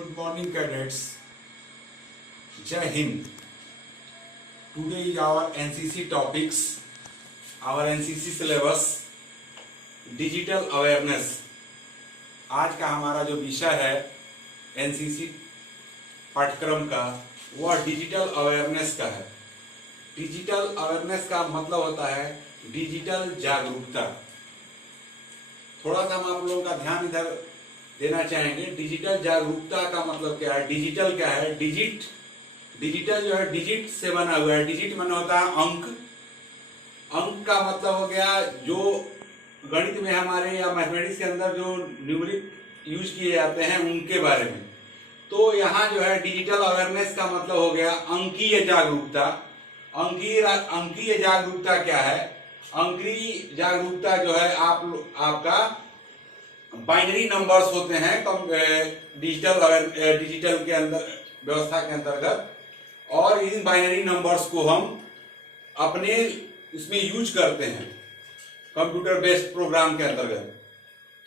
Good morning, cadets. Jai Hind. Today is our NCC topics, our NCC syllabus, digital awareness. आज का हमारा जो विषय है एनसीसी पाठ्यक्रम का वह डिजिटल अवेयरनेस का है. डिजिटल अवेयरनेस का मतलब होता है डिजिटल जागरूकता. थोड़ा सा हम आप लोगों का ध्यान इधर देना चाहेंगे. डिजिटल जागरूकता का मतलब क्या है? डिजिटल क्या है? डिजिटल जो है डिजिट से बना हुआ है. डिजिट माने होता है अंक. अंक का मतलब हो गया जो गणित में हमारे या मैथमेटिक्स के अंदर जो न्यूमरिक यूज किए जाते हैं उनके बारे में. तो यहाँ जो है डिजिटल अवेयरनेस का मतलब हो गया अंकीय जागरूकता. अंकीय जागरूकता क्या है? अंकीय जागरूकता जो है आपका बाइनरी नंबर्स होते हैं डिजिटल के अंदर व्यवस्था के अंतर्गत, और इन बाइनरी नंबर्स को हम अपने इसमें यूज करते हैं कंप्यूटर बेस्ड प्रोग्राम के अंतर्गत.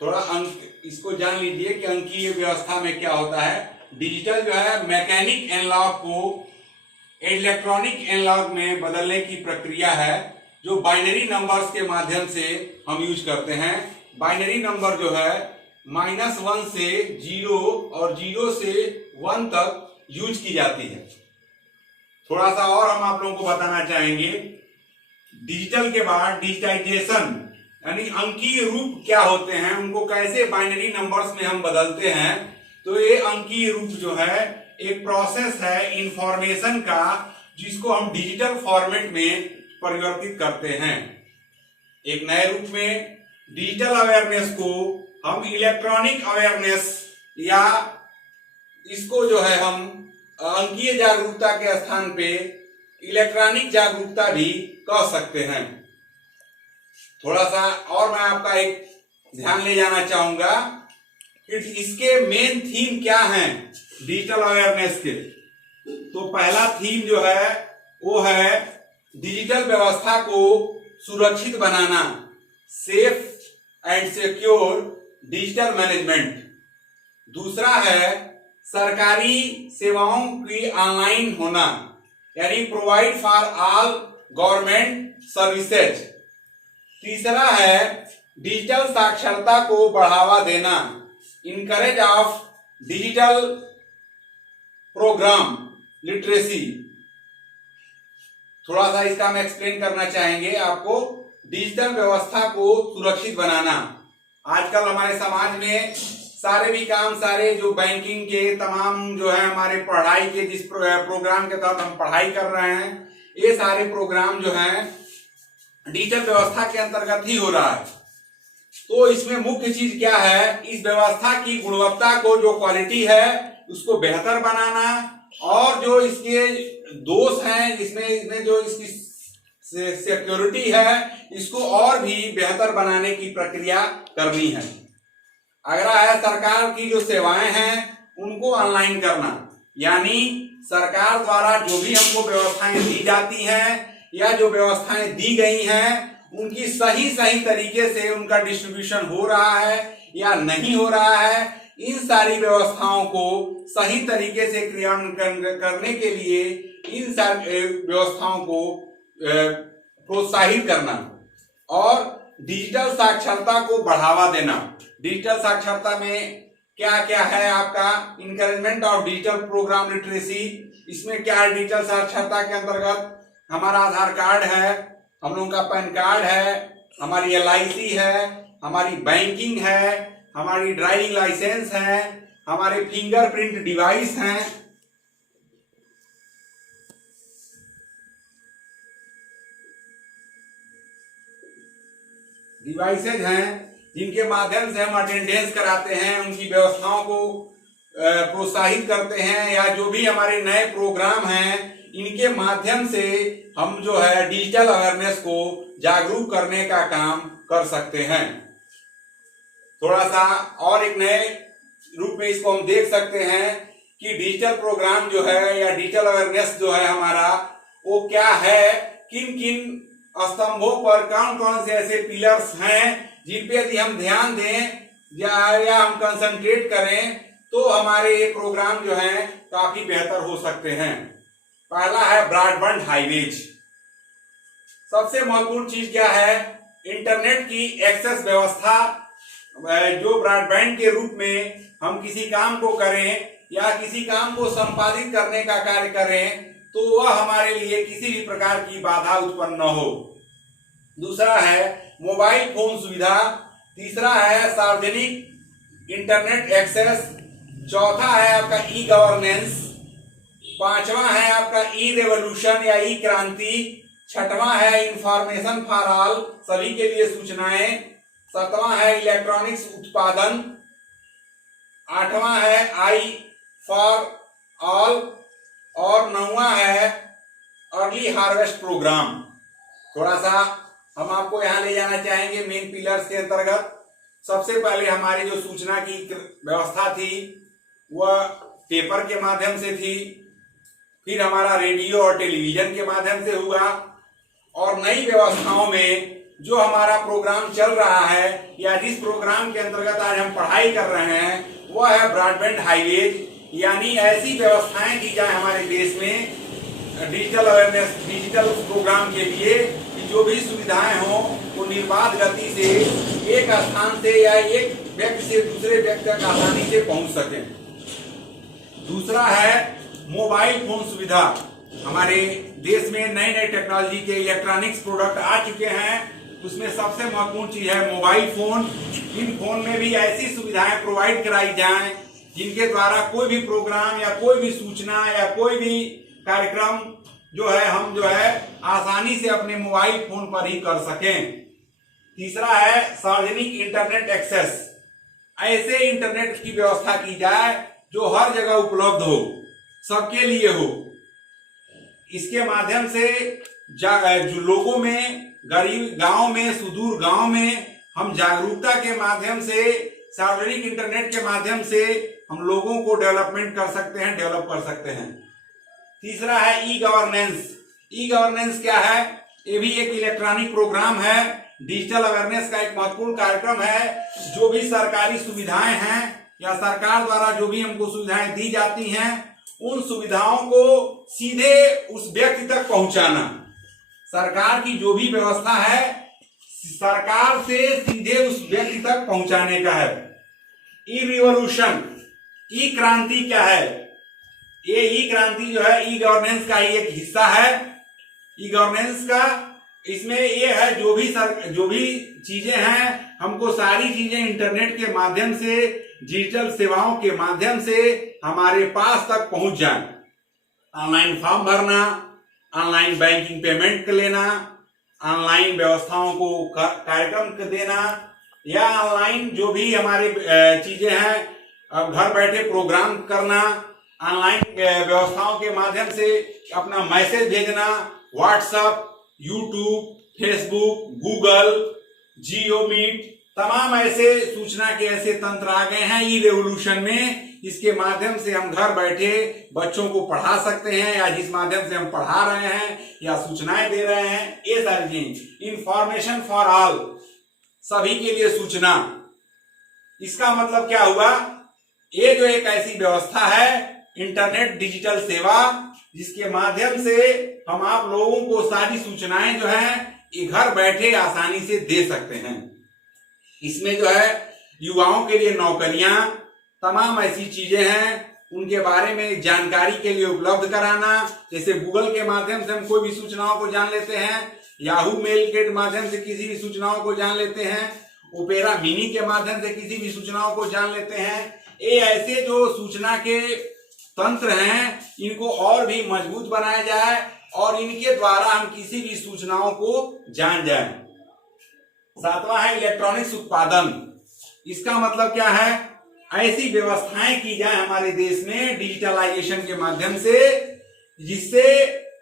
थोड़ा अंक इसको जान लीजिए कि अंकीय व्यवस्था में क्या होता है. डिजिटल जो है मैकेनिक एनालॉग को इलेक्ट्रॉनिक एनालॉग में बदलने की प्रक्रिया है जो बाइनरी नंबर्स के माध्यम से हम यूज करते हैं. बाइनरी नंबर जो है -1 से 0 और 0 से 1 तक यूज की जाती है. थोड़ा सा और हम आप लोगों को बताना चाहेंगे. डिजिटल के बाद डिजिटाइजेशन यानी अंकीय रूप क्या होते हैं, उनको कैसे बाइनरी नंबर्स में हम बदलते हैं. तो ये अंकीय रूप जो है एक प्रोसेस है इंफॉर्मेशन का जिसको हम डिजिटल फॉर्मेट में परिवर्तित करते हैं एक नए रूप में. डिजिटल अवेयरनेस को हम इलेक्ट्रॉनिक अवेयरनेस या इसको जो है हम अंकीय जागरूकता के स्थान पे इलेक्ट्रॉनिक जागरूकता भी कह सकते हैं. थोड़ा सा और मैं आपका एक ध्यान ले जाना चाहूंगा कि इसके मेन थीम क्या हैं डिजिटल अवेयरनेस के. तो पहला थीम जो है वो है डिजिटल व्यवस्था को सुरक्षित बनाना, safe and secure digital management. दूसरा है सरकारी सेवाओं की ऑनलाइन होना यानी provide for all government services. तीसरा है डिजिटल साक्षरता को बढ़ावा देना, encourage of digital programme literacy. थोड़ा सा इसका हम एक्सप्लेन करना चाहेंगे आपको. डिजिटल व्यवस्था को सुरक्षित बनाना. आजकल हमारे समाज में सारे भी काम, सारे जो बैंकिंग के तमाम जो है हमारे पढ़ाई के जिस प्रोग्राम के तहत हम पढ़ाई कर रहे हैं, ये सारे प्रोग्राम जो हैं डिजिटल व्यवस्था के अंतर्गत ही हो रहा है. तो इसमें मुख्य चीज क्या है? इस व्यवस्था की गुणवत्ता को, जो क्वालिटी है उसको बेहतर बनाना, और जो इसके दोष हैं इसमें जो इसकी सिक्योरिटी है इसको और भी बेहतर बनाने की प्रक्रिया करनी है. अगला है सरकार की जो सेवाएं हैं उनको ऑनलाइन करना, यानी सरकार द्वारा जो भी हमको व्यवस्थाएं दी जाती हैं या जो व्यवस्थाएं दी गई हैं उनकी सही तरीके से उनका डिस्ट्रीब्यूशन हो रहा है या नहीं हो रहा है. इन सारी व्यवस्थाओं को सही तरीके से क्रियान्वयन करने के लिए इन सारी व्यवस्थाओं को प्रोत्साहित करना और डिजिटल साक्षरता को बढ़ावा देना. डिजिटल साक्षरता में क्या क्या है आपका? Encouragement of digital programme literacy. इसमें क्या है? डिजिटल साक्षरता के अंतर्गत हमारा आधार कार्ड है, हम लोगों का पैन कार्ड है, हमारी LIC है, हमारी बैंकिंग है, हमारी ड्राइविंग लाइसेंस है, हमारे फिंगरप्रिंट डिवाइस हैं. डिवाइसेज हैं जिनके माध्यम से हम अटेंडेंस कराते हैं, उनकी व्यवस्थाओं को प्रोत्साहित करते हैं, या जो भी हमारे नए प्रोग्राम हैं इनके माध्यम से हम जो है डिजिटल अवेयरनेस को जागरूक करने का काम कर सकते हैं. थोड़ा सा और एक नए रूप में इसको हम देख सकते हैं कि डिजिटल प्रोग्राम जो है या डिजिटल अवेयरनेस जो है हमारा वो क्या है, किन किन स्तंभों पर कौन कौन से ऐसे पिलर्स हैं जिन पे यदि हम ध्यान दें या हम कंसंट्रेट करें तो हमारे ये प्रोग्राम जो हैं काफी बेहतर हो सकते हैं। पहला है ब्रॉडबैंड हाईवेज। सबसे महत्वपूर्ण चीज क्या है? इंटरनेट की एक्सेस व्यवस्था। जो ब्रॉडबैंड के रूप में हम किसी काम को करें या किसी काम को संपादित करने का कार्य करें तो वह हमारे लिए किसी भी प्रकार की बाधा उत्पन्न न हो। दूसरा है मोबाइल फोन सुविधा। तीसरा है सार्वजनिक इंटरनेट एक्सेस। चौथा है आपका ई गवर्नेंस। पांचवा है आपका ई रेवोल्यूशन या ई क्रांति। छठवां है इंफॉर्मेशन फॉर ऑल, सभी के लिए सूचनाएं। सातवां है इलेक्ट्रॉनिक्स उत्पादन। आठवां है आई फॉर ऑल और नौवां है अर्ली हार्वेस्ट प्रोग्राम। थोड़ा सा हम आपको यहां ले जाना चाहेंगे मेन पिलर्स के अंतर्गत। सबसे पहले हमारी जो सूचना की व्यवस्था थी वह पेपर के माध्यम से थी, फिर हमारा रेडियो और टेलीविजन के माध्यम से हुआ, और नई व्यवस्थाओं में जो हमारा प्रोग्राम चल रहा है या जिस प्रोग्राम के अंतर्गत आज हम पढ़ाई कर रहे हैं वह है ब्रॉडबैंड हाईवेज। यानी ऐसी व्यवस्थाएं की जाए हमारे देश में डिजिटल अवेयरनेस, डिजिटल प्रोग्राम के लिए कि जो भी सुविधाएं हों वो निर्बाध गति से एक स्थान से या एक व्यक्ति से दूसरे व्यक्ति तक आसानी से पहुंच सके। दूसरा है मोबाइल फोन सुविधा। हमारे देश में नए नए टेक्नोलॉजी के इलेक्ट्रॉनिक्स प्रोडक्ट आ चुके हैं, उसमें सबसे महत्वपूर्ण चीज है मोबाइल फोन। इन फोन में भी ऐसी सुविधाएं प्रोवाइड कराई जाएं जिनके द्वारा कोई भी प्रोग्राम या कोई भी सूचना या कोई भी कार्यक्रम जो है हम जो है आसानी से अपने मोबाइल फोन पर ही कर सकें। तीसरा है सार्वजनिक इंटरनेट एक्सेस। ऐसे इंटरनेट की व्यवस्था की जाए जो हर जगह उपलब्ध हो, सबके लिए हो। इसके माध्यम से जो लोगों में, गरीब गांव में, सुदूर गांव में हम जागरूकता के माध्यम से, सार्वजनिक इंटरनेट के माध्यम से हम लोगों को डेवलपमेंट कर सकते हैं, डेवलप कर सकते हैं। तीसरा है ई गवर्नेंस। ई गवर्नेंस क्या है? ये भी एक इलेक्ट्रॉनिक प्रोग्राम है, डिजिटल अवेयरनेस का एक महत्वपूर्ण कार्यक्रम है। जो भी सरकारी सुविधाएं हैं या सरकार द्वारा जो भी हमको सुविधाएं दी जाती हैं उन सुविधाओं को सीधे उस व्यक्ति तक पहुंचाना। सरकार की जो भी व्यवस्था है सरकार से सीधे उस व्यक्ति तक पहुंचाने का है। ई रिवॉल्यूशन, ई क्रांति क्या है? ये ई क्रांति जो है ई गवर्नेंस का ही एक हिस्सा है। ई गवर्नेंस का इसमें ये है जो भी चीजें हैं हमको सारी चीजें इंटरनेट के माध्यम से, डिजिटल सेवाओं के माध्यम से हमारे पास तक पहुंच जाए। ऑनलाइन फॉर्म भरना, ऑनलाइन बैंकिंग पेमेंट लेना, ऑनलाइन व्यवस्थाओं को कार्यक्रम देना, या ऑनलाइन जो भी हमारे चीजें हैं घर बैठे प्रोग्राम करना, ऑनलाइन व्यवस्थाओं के माध्यम से अपना मैसेज भेजना, व्हाट्सएप, यूट्यूब, फेसबुक, गूगल, जियो मीट, तमाम ऐसे सूचना के ऐसे तंत्र आ गए हैं ई रेवोल्यूशन में। इसके माध्यम से हम घर बैठे बच्चों को पढ़ा सकते हैं या जिस माध्यम से हम पढ़ा रहे हैं या सूचनाएं दे रहे हैं, ये सारी चीज। इंफॉर्मेशन फॉर ऑल, सभी के लिए सूचना। इसका मतलब क्या हुआ? ये जो एक ऐसी व्यवस्था है इंटरनेट डिजिटल सेवा जिसके माध्यम से हम आप लोगों को सारी सूचनाएं जो है ये घर बैठे आसानी से दे सकते हैं। इसमें जो है युवाओं के लिए नौकरियां, तमाम ऐसी चीजें हैं उनके बारे में जानकारी के लिए उपलब्ध कराना। जैसे गूगल के माध्यम से हम कोई भी सूचनाओं को जान लेते हैं, याहू मेल के माध्यम से किसी भी सूचनाओं को जान लेते हैं, ओपेरा मिनी के माध्यम से किसी भी सूचनाओं को जान लेते हैं। ये ऐसे जो सूचना के तंत्र हैं इनको और भी मजबूत बनाया जाए और इनके द्वारा हम किसी भी सूचनाओं को जान जाए। सातवां है इलेक्ट्रॉनिक्स उत्पादन। इसका मतलब क्या है? ऐसी व्यवस्थाएं की जाए हमारे देश में डिजिटलाइजेशन के माध्यम से जिससे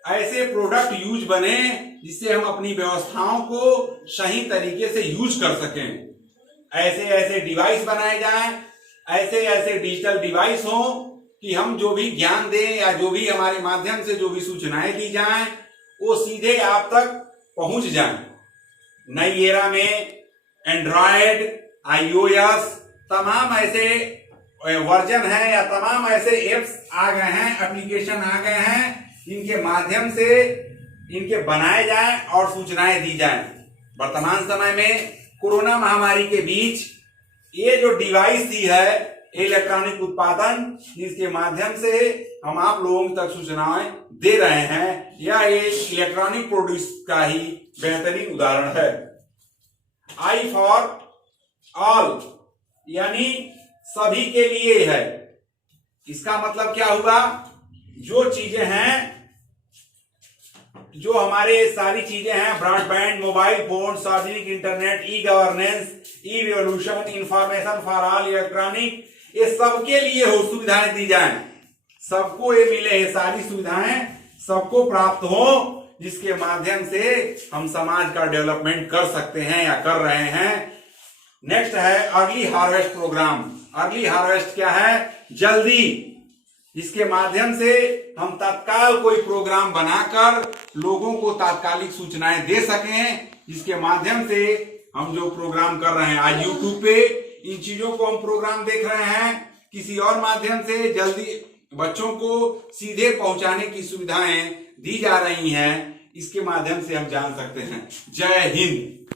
ऐसे प्रोडक्ट यूज बने जिससे हम अपनी व्यवस्थाओं को सही तरीके से यूज कर सकें। ऐसे ऐसे डिवाइस बनाए जाएं, ऐसे ऐसे डिजिटल डिवाइस हो कि हम जो भी ज्ञान दें या जो भी हमारे माध्यम से जो भी सूचनाएं दी जाएं वो सीधे आप तक पहुंच जाएं। नई एरा में एंड्रॉयड, iOS, तमाम ऐसे वर्जन है या तमाम ऐसे एप्स आ गए हैं, एप्लीकेशन आ गए हैं, इनके माध्यम से इनके बनाए जाएं और सूचनाएं दी जाएं। वर्तमान समय में कोरोना महामारी के बीच ये जो डिवाइस दी है इलेक्ट्रॉनिक उत्पादन, इसके माध्यम से हम आप लोगों तक सूचनाएं दे रहे हैं, यह एक इलेक्ट्रॉनिक प्रोड्यूस का ही बेहतरीन उदाहरण है। आई फॉर ऑल यानी सभी के लिए है। इसका मतलब क्या हुआ, जो चीजें हैं, जो हमारे सारी चीजें हैं, ब्रॉडबैंड, मोबाइल फोन, सार्वजनिक internet, e governance, E revolution, information for all, electronic, ये सबके लिए हो सुविधाएं दी जाएं, सबको ये मिले, ये सारी सुविधाएं सबको प्राप्त हो, जिसके माध्यम से हम समाज का डेवलपमेंट कर सकते हैं या कर रहे हैं। नेक्स्ट है early harvest program. Early harvest क्या है, जल्दी, जिसके माध्यम से हम तत्काल कोई प्रोग्राम बनाकर लोगों को तात्कालिक सूचनाएं दे सकें, जिसके माध्यम से हम जो प्रोग्राम कर रहे हैं आज यूट्यूब पे, इन चीजों को हम प्रोग्राम देख रहे हैं, किसी और माध्यम से जल्दी बच्चों को सीधे पहुंचाने की सुविधाएं दी जा रही हैं, इसके माध्यम से हम जान सकते हैं। जय हिंद।